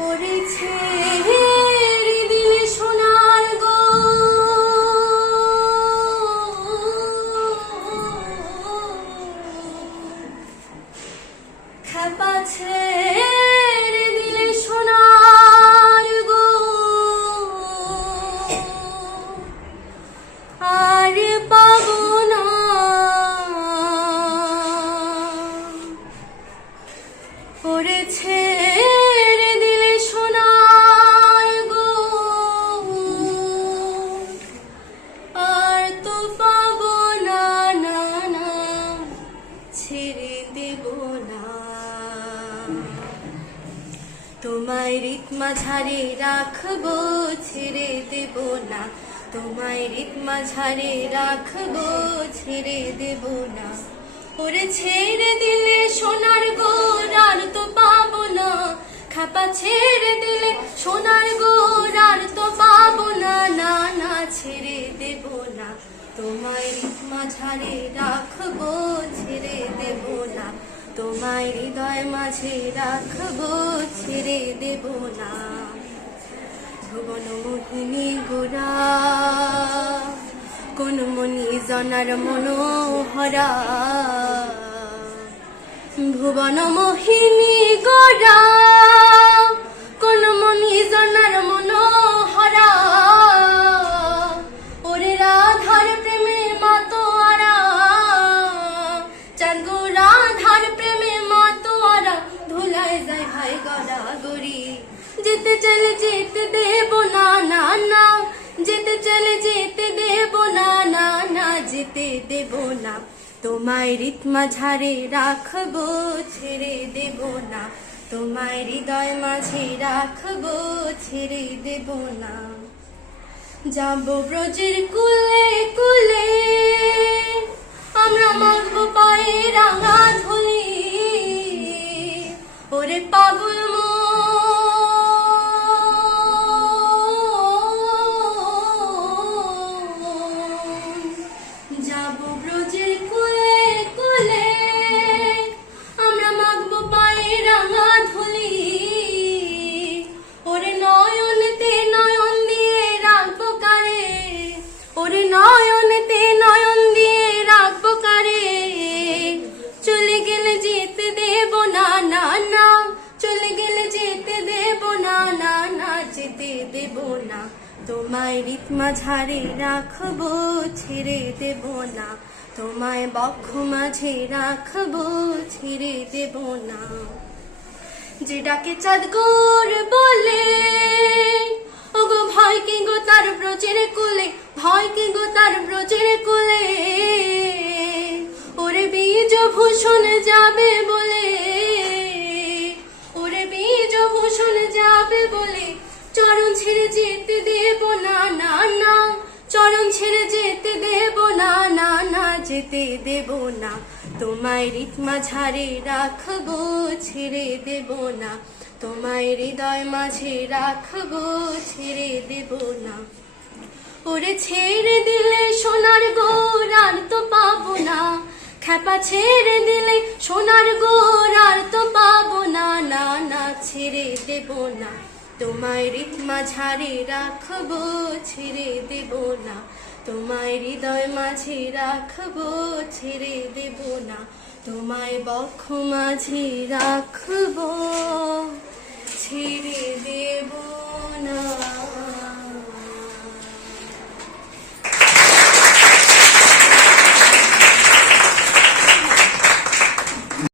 পড়েছে দিলে সোনার গো খেপাছে দিলে সোনার গো আর পাবো না পড়েছে দিলে সোনার গো আর তো পাবো না না না ছেড়ে দেব না তোমায় রীত মাঝারে রাখবো ছেড়ে দেব না তোমায় রীত মাঝারে রাখবো ছেড়ে দেব না ওরে ছেড়ে দিলে সোনার গোর আর তো পাবো না খাপা ছেড়ে দিলে সোনার গোর আর তো পাবো না না না ছেড়ে দেব না তোমায় রীত মাঝারে রাখবো ছেড়ে দেব না তোমায় হৃদয় মাঝে রাখবো ছেড়ে দেব না ভুবন মোহিনী গোরা কোন মনি জনার মনোহরা ভুবন মোহিনী গোরা কোন মনি জনার মনোহরা ওরে রাধার প্রেমে মাতোয়ারা চাঁদ রাধার প্রেমে মাতোয়ারা ধুলায় যায় ভাই গড়া গড়ি যেতে চলে যেতে দেব না না না যেতে চলে যেতে দেব না না না যেতে দেব না তোমায় রীত মাঝারে রাখবো ছেড়ে দেব না তোমায় হৃদয় মাঝে রাখবো ছেড়ে দেব না যাব ব্রজের কুলে কুলে আমরা মাগবো পায়ে রাঙা ধুলি ওরে পাগল যাব ব্রজের কুলে কুলে আমরা মাগবো পায়ে রাঙা ধুলি ওরে নয়নতে নয়ন দিয়ে রাখবো কারে ওরে নয়নতে নয়ন দিয়ে রাখবো কারে চলে গেলে যেতে দেব না না না চলে গেলে যেতে দেব না না না যেতে দেব না তোমায় রীত মাঝারে রাখবো ছেড়ে দেব না তোমায় বক্ষ মাঝে রাখবো ছেড়ে দেব না যে ডাকে চাঁদ গোর বলে ওগো ভয় কি গো তার ব্রজের কুলে ভয় কি গো তার ব্রজের কুলে ওরে বীজ ভূষণ যাবে বলে ওরে বীজ ভূষণ যাবে বলে চরণ ছেড়ে যেতে দেব না না না চরণ ছেড়ে যেতে দেব না না না যেতে দেব না তোমায় রীত মাঝারে রাখবো ছেড়ে দেব না তোমায় হৃদয় মাঝে রাখবো ছেড়ে দেব না ওরে ছেড়ে দিলে সোনার গোর আর তো পাবো না খেপা ছেড়ে দিলে সোনার গোর আর তো পাবো না না না ছেড়ে দেব না তোমায় রীত মাঝারে রাখবো ছেড়ে দেব না তোমায় হৃদয় মাঝে রাখবো ছেড়ে দেব না তোমায় বক্ষ মাঝে রাখবো ছেড়ে দেব